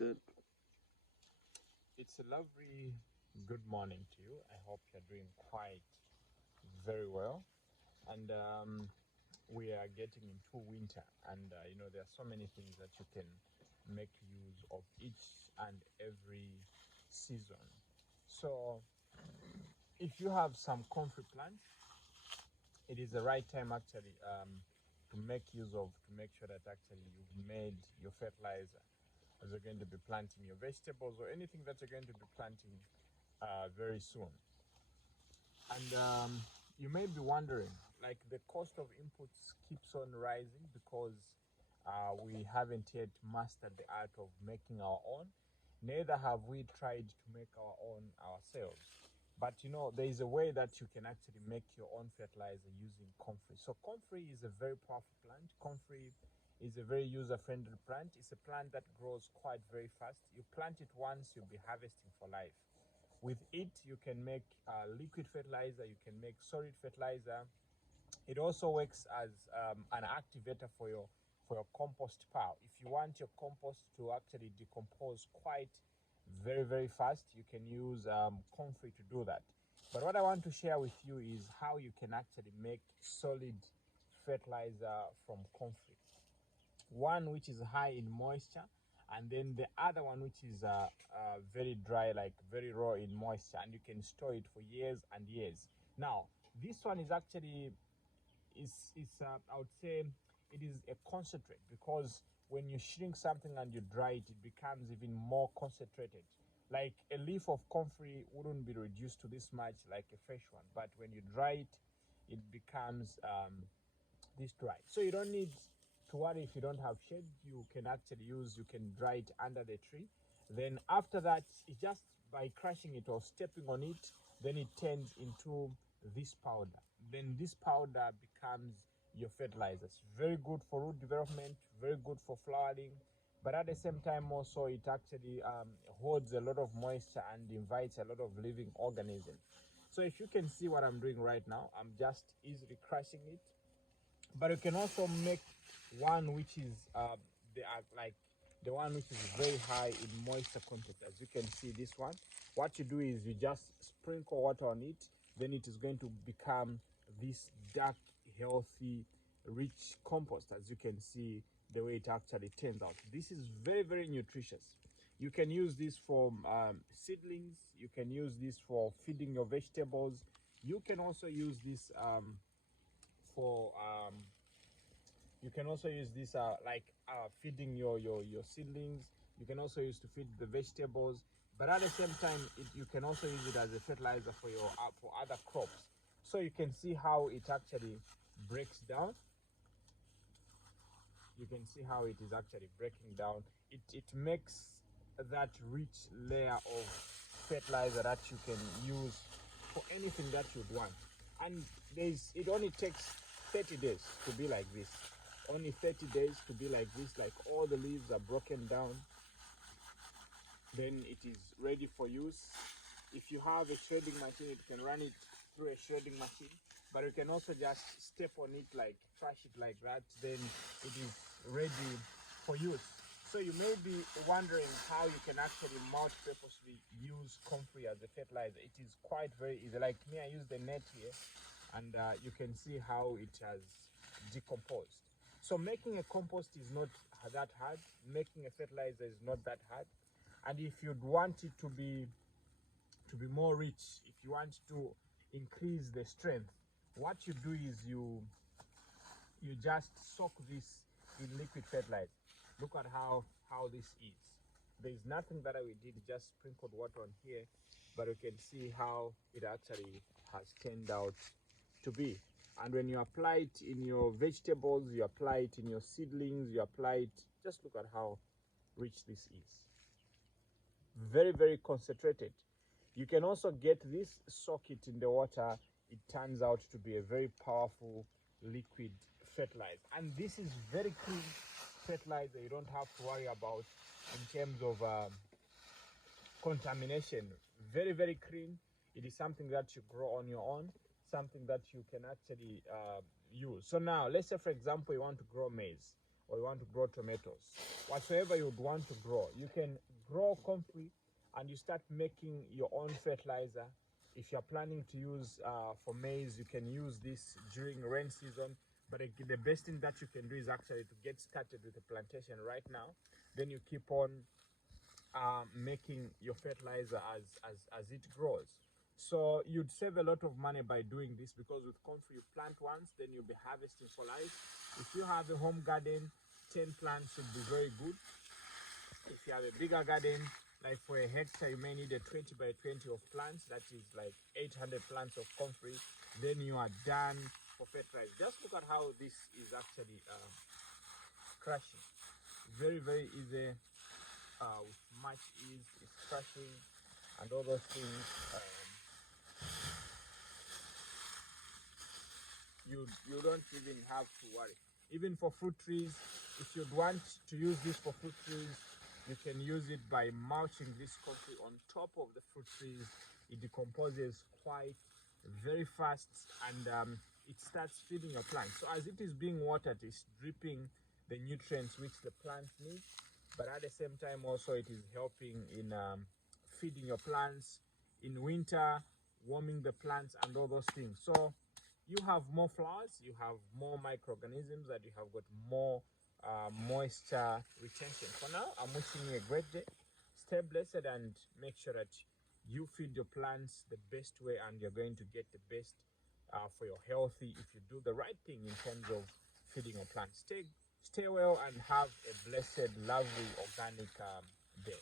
good. It's a lovely good morning to you. I hope you're doing quite very well. And we are getting into winter, and there are so many things that you can make use of each and every season. So, if you have some comfrey plants, it is the right time actually to make use of to make sure that actually you've made your fertilizer as you're going to be planting your vegetables or anything that you're going to be planting very soon. And you may be wondering, like the cost of inputs keeps on rising because we haven't yet mastered the art of making our own. Neither have we tried to make our own ourselves. But there is a way that you can actually make your own fertilizer using comfrey. So comfrey is a very powerful plant. Comfrey is a very user-friendly plant. It's a plant that grows quite very fast. You plant it once, you'll be harvesting for life. With it, you can make liquid fertilizer, you can make solid fertilizer. It also works as an activator for your compost pile. If you want your compost to actually decompose quite very, very fast, you can use comfrey to do that. But what I want to share with you is how you can actually make solid fertilizer from comfrey. One which is high in moisture, and then the other one which is very dry, like very raw in moisture, and you can store it for years and years. Now this one is actually I would say it is a concentrate, because when you shrink something and you dry it, it becomes even more concentrated. Like a leaf of comfrey wouldn't be reduced to this much like a fresh one, but when you dry it, it becomes this dry. So you don't need to worry if you don't have shade. You can dry it under the tree. Then after that, it's just by crushing it or stepping on it, then it turns into this powder. Then this powder becomes your fertilizer. It's very good for root development, very good for flowering, but at the same time also it actually holds a lot of moisture and invites a lot of living organisms. So if you can see what I'm doing right now, I'm just easily crushing it. But you can also make one which is the one which is very high in moisture content. As you can see, this one, what you do is you just sprinkle water on it, then it is going to become this dark, healthy, rich compost. As you can see the way it actually turns out, this is very, very nutritious. You can use this for seedlings, you can use this for feeding your vegetables, you can also use this for you can also use this feeding your seedlings. You can also use to feed the vegetables, but at the same time you can also use it as a fertilizer for your for other crops. So you can see how it actually breaks down. You can see how it is actually breaking down. It makes that rich layer of fertilizer that you can use for anything that you'd want. And it only takes 30 days to be like this. Only 30 days to be like this, like all the leaves are broken down. Then it is ready for use. If you have a shredding machine, you can run it through a shredding machine, but you can also just step on it, like trash it like that, then it is ready for use. So you may be wondering how you can actually multi-purposely use comfrey as a fertilizer. It is quite very easy. Like me, I use the net here, and you can see how it has decomposed. So making a compost is not that hard. Making a fertilizer is not that hard. And if you'd want it to be more rich, if you want to increase the strength, what you do is you just soak this in liquid fertilizer. Look at how this is. There's nothing that we did, just sprinkled water on here, but you can see how it actually has turned out to be. And when you apply it in your vegetables, you apply it in your seedlings, you apply it, just look at how rich this is. Very, very concentrated. You can also get this, soak it in the water. It turns out to be a very powerful liquid fertilizer. And this is very clean fertilizer. You don't have to worry about in terms of contamination. Very, very clean. It is something that you grow on your own, something that you can actually use. So now, let's say for example, you want to grow maize, or you want to grow tomatoes, whatsoever you would want to grow, you can grow comfrey and you start making your own fertilizer. If you're planning to use for maize, you can use this during rain season. But the best thing that you can do is actually to get started with the plantation right now. Then you keep on making your fertilizer as it grows. So you'd save a lot of money by doing this, because with comfrey you plant once, then you'll be harvesting for life. If you have a home garden, 10 plants should be very good. If you have a bigger garden, like for a hectare, you may need a 20 by 20 of plants. That is like 800 plants of comfrey. Then you are done for fertilizer. Just look at how this is actually crushing. Very, very easy. With much ease, it's crushing and all those things. You don't even have to worry. Even for fruit trees, if you'd want to use this for fruit trees, you can use it by mulching this comfrey on top of the fruit trees. It decomposes quite very fast, and it starts feeding your plants. So as it is being watered, it's dripping the nutrients which the plants need, but at the same time also it is helping in feeding your plants in winter, warming the plants and all those things. So you have more flowers, you have more microorganisms, and you have got more moisture retention. For now, I'm wishing you a great day. Stay blessed and make sure that you feed your plants the best way, and you're going to get the best for your healthy if you do the right thing in terms of feeding your plants. Stay well and have a blessed, lovely, organic day.